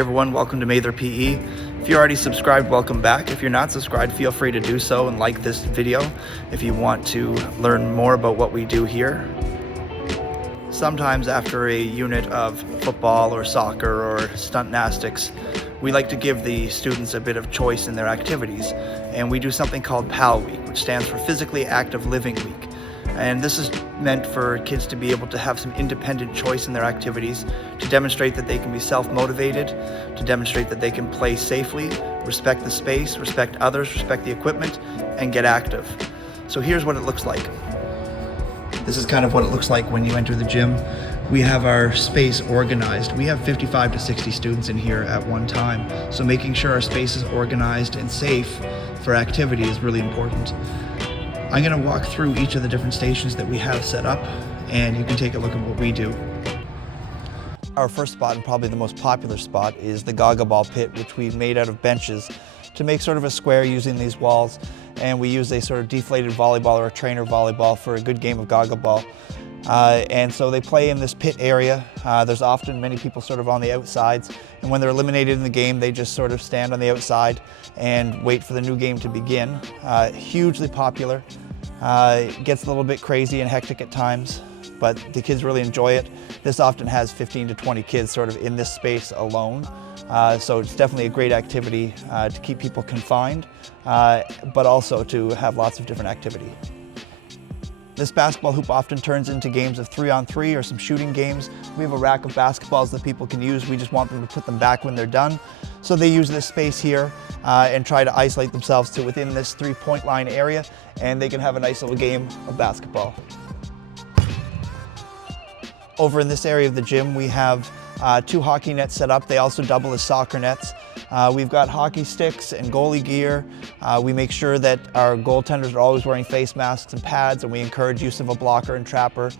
everyone, welcome to MatherPE. If you're already subscribed, welcome back. If you're not subscribed, feel free to do so and like this video if you want to learn more about what we do here. Sometimes after a unit of football or soccer or stuntnastics, we like to give the students a bit of choice in their activities, and we do something called PAL Week, which stands for Physically Active Living Week. And this is meant for kids to be able to have some independent choice in their activities, to demonstrate that they can be self-motivated, to demonstrate that they can play safely, respect the space, respect others, respect the equipment, and get active. So here's what it looks like. This is kind of what it looks like when you enter the gym. We have our space organized. We have 55 to 60 students in here at one time. So making sure our space is organized and safe for activity is really important. I'm going to walk through each of the different stations that we have set up, and you can take a look at what we do. Our first spot, and probably the most popular spot, is the Gaga Ball pit, which we've made out of benches to make sort of a square using these walls. And we use a sort of deflated volleyball or a trainer volleyball for a good game of Gaga Ball. And so they play in this pit area. There's often many people sort of on the outsides, and when they're eliminated in the game, they just sort of stand on the outside and wait for the new game to begin. Hugely popular. It gets a little bit crazy and hectic at times, but the kids really enjoy it. This often has 15 to 20 kids sort of in this space alone. So it's definitely a great activity to keep people confined, but also to have lots of different activity. This basketball hoop often turns into games of 3-on-3 or some shooting games. We have a rack of basketballs that people can use. We just want them to put them back when they're done. So they use this space here and try to isolate themselves to within this 3-point line area, and they can have a nice little game of basketball. Over in this area of the gym, we have 2 hockey nets set up. They also double as soccer nets. We've got hockey sticks and goalie gear. We make sure that our goaltenders are always wearing face masks and pads, and we encourage use of a blocker and trapper.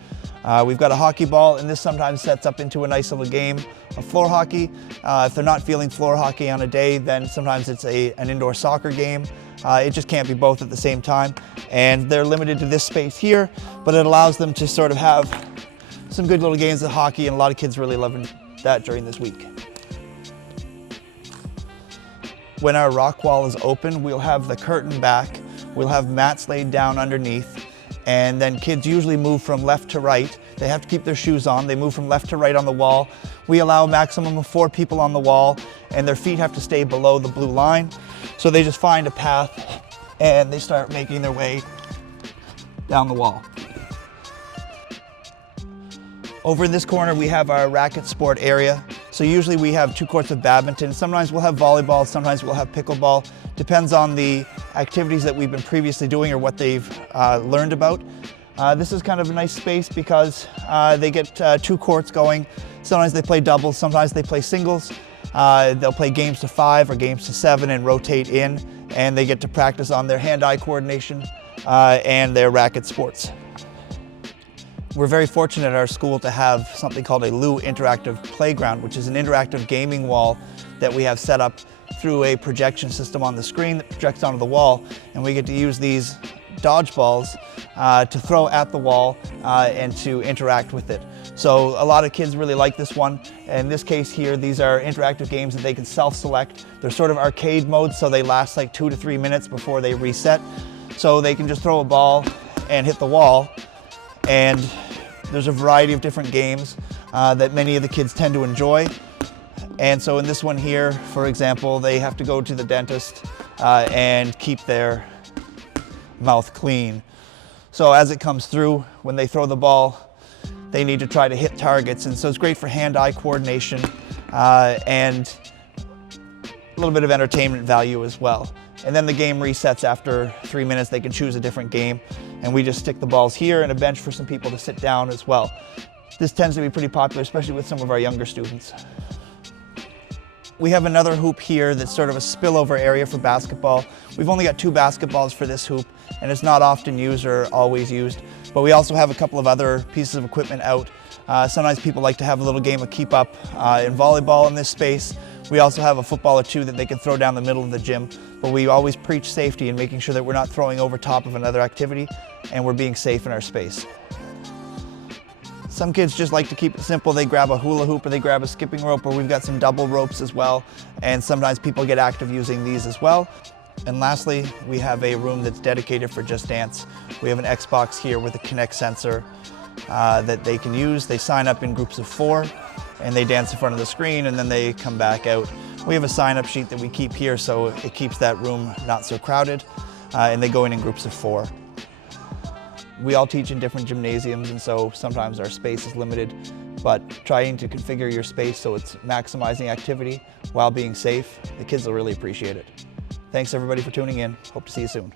We've got a hockey ball, and this sometimes sets up into a nice little game of floor hockey. If they're not feeling floor hockey on a day, then sometimes it's an indoor soccer game. It just can't be both at the same time. And they're limited to this space here, but it allows them to sort of have some good little games of hockey, and a lot of kids really loving that during this week. When our rock wall is open, we'll have the curtain back, we'll have mats laid down underneath, and then kids usually move from left to right. They have to keep their shoes on. They move from left to right on the wall. We allow a maximum of 4 people on the wall, and their feet have to stay below the blue line. So they just find a path and they start making their way down the wall. Over in this corner, we have our racket sport area. So usually we have 2 courts of badminton. Sometimes we'll have volleyball, sometimes we'll have pickleball. Depends on the activities that we've been previously doing or what they've learned about. This is kind of a nice space because they get 2 courts going. Sometimes they play doubles, sometimes they play singles. They'll play games to 5 or games to 7 and rotate in, and they get to practice on their hand-eye coordination and their racket sports. We're very fortunate at our school to have something called a Lou Interactive Playground, which is an interactive gaming wall that we have set up through a projection system on the screen that projects onto the wall, and we get to use these dodgeballs to throw at the wall and to interact with it. So a lot of kids really like this one. In this case here, these are interactive games that they can self-select. They're sort of arcade mode, so they last like 2 to 3 minutes before they reset. So they can just throw a ball and hit the wall. And there's a variety of different games that many of the kids tend to enjoy. And so in this one here, for example, they have to go to the dentist and keep their mouth clean. So as it comes through, when they throw the ball, they need to try to hit targets. And so it's great for hand-eye coordination and a little bit of entertainment value as well. And then the game resets after 3 minutes. They can choose a different game, and we just stick the balls here and a bench for some people to sit down as well. This tends to be pretty popular, especially with some of our younger students. We have another hoop here that's sort of a spillover area for basketball. We've only got 2 basketballs for this hoop, and it's not often used or always used, but we also have a couple of other pieces of equipment out. Sometimes people like to have a little game of keep up in volleyball in this space. We also have a football or 2 that they can throw down the middle of the gym, but we always preach safety and making sure that we're not throwing over top of another activity and we're being safe in our space. Some kids just like to keep it simple. They grab a hula hoop or they grab a skipping rope, or we've got some double ropes as well. And sometimes people get active using these as well. And lastly, we have a room that's dedicated for Just Dance. We have an Xbox here with a Kinect sensor that they can use. They sign up in groups of 4 and they dance in front of the screen, and then they come back out. We have a sign-up sheet that we keep here so it keeps that room not so crowded, and they go in groups of 4. We all teach in different gymnasiums, and so sometimes our space is limited, but trying to configure your space so it's maximizing activity while being safe, the kids will really appreciate it. Thanks everybody for tuning in. Hope to see you soon.